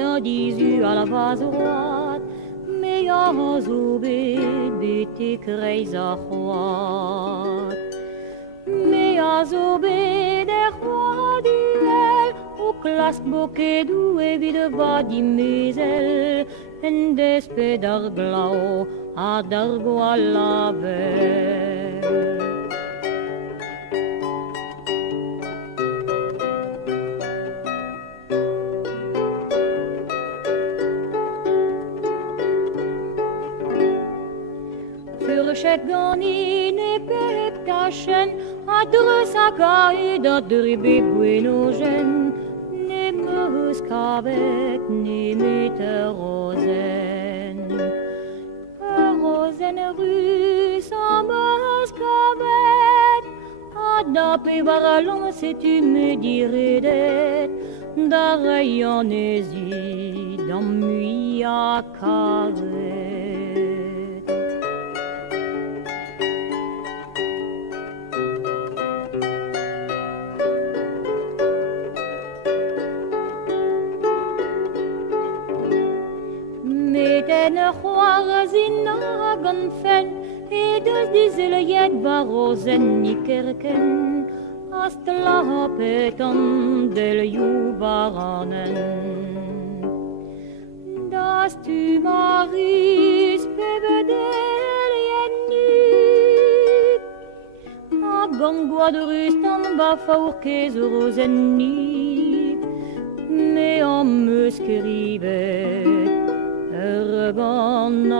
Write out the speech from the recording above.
a disu à la vase droite, mais a zo bete kreis a c'hoat. Mais a zo der c'hoat duel, o klask bokedou evit va di mezel, en desped ar glau a dar goal la vel. Ganin e pep tachen, adres a gaid a dribe buenogen, ne meus kavet, ne mete rosen. Rosen rus a meus kavet, a da pe varalon se tu me diredet, da rayon ezi, dan mui a kavet. En c'hoaraz in a ganfen, e deus dizelaiet va rosen ni kerken, ast la petan del you baranen. Das tu maris pevedel yenni, a gangwa de rustan va faurkez rosen ni, me am meus kerivet, Ergon